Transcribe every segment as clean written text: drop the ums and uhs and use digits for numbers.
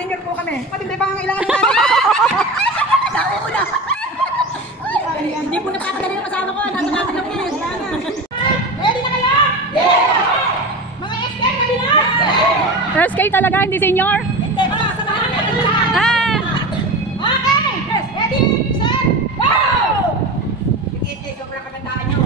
senior po kami. Matindi pa ang ilangan natin. Nauna. Hindi po napakadali yung kasama ko. Nasa natin lang yan. Ready na kayo? Yeah! Mga SK kami na? SK talaga, hindi senior? Hindi, mga samahan natin lahat. Okay! Ready, set, go! SK, sobrang kamandaan nyo.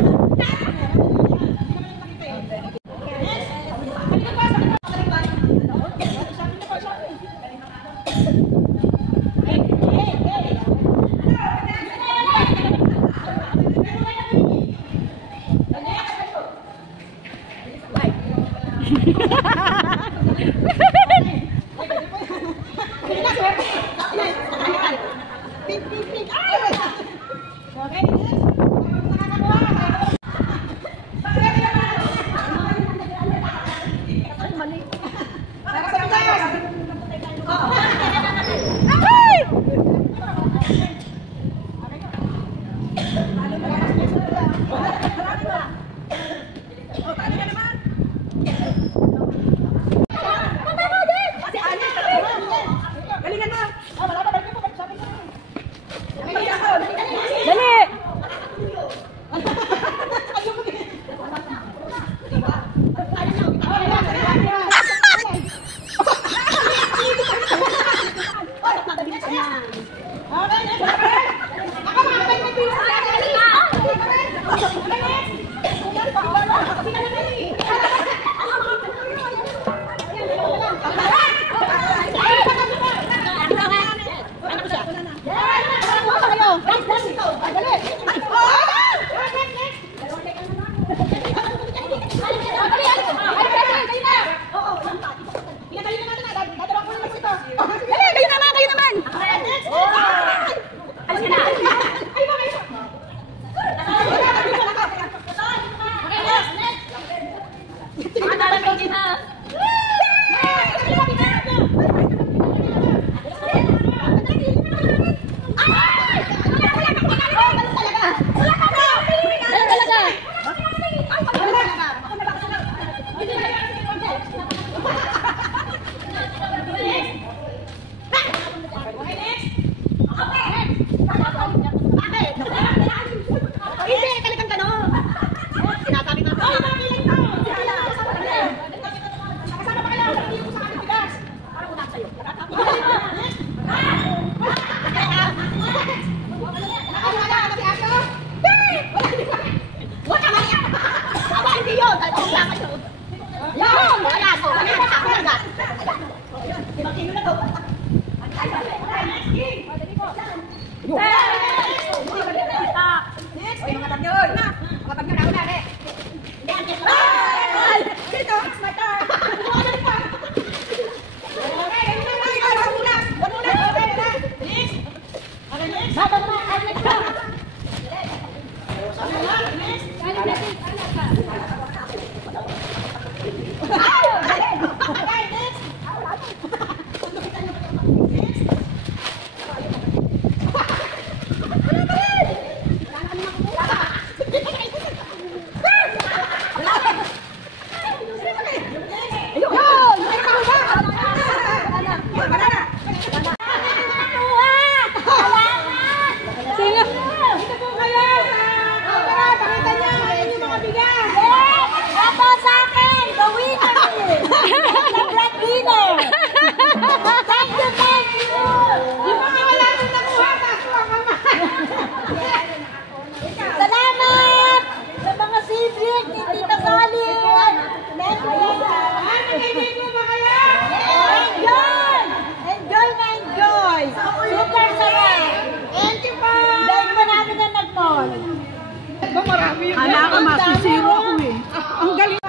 Anak ko, masisiro ako eh. Ang galing.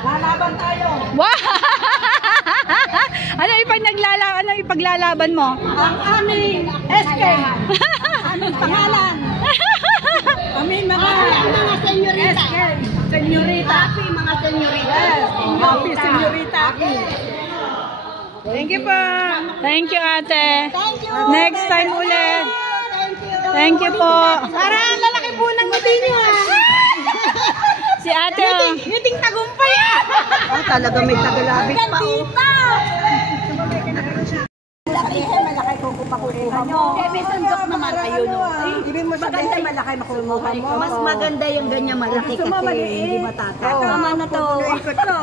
Lalaban tayo. Wow! Ano ipaglalaban mo? Ang aming SK. Aming pangalan. Aming mga senyorita. SK. Senyorita. Happy mga senyorita. Happy senyorita. Thank you po. Thank you, ate. Thank you. Next time ulit. Thank you po. Parang lalaki po ng ngiti niyo ha. Si ate. Ngiting tagumpay. Talaga may tagalabit pa. Gandita. makukuha mo. may sandok naman, ayun. Ibig mo maganda malaki makukuha mo. Mas maganda yung ganyan malaki kasi hindi matatapos. Tama na to. Ikot to.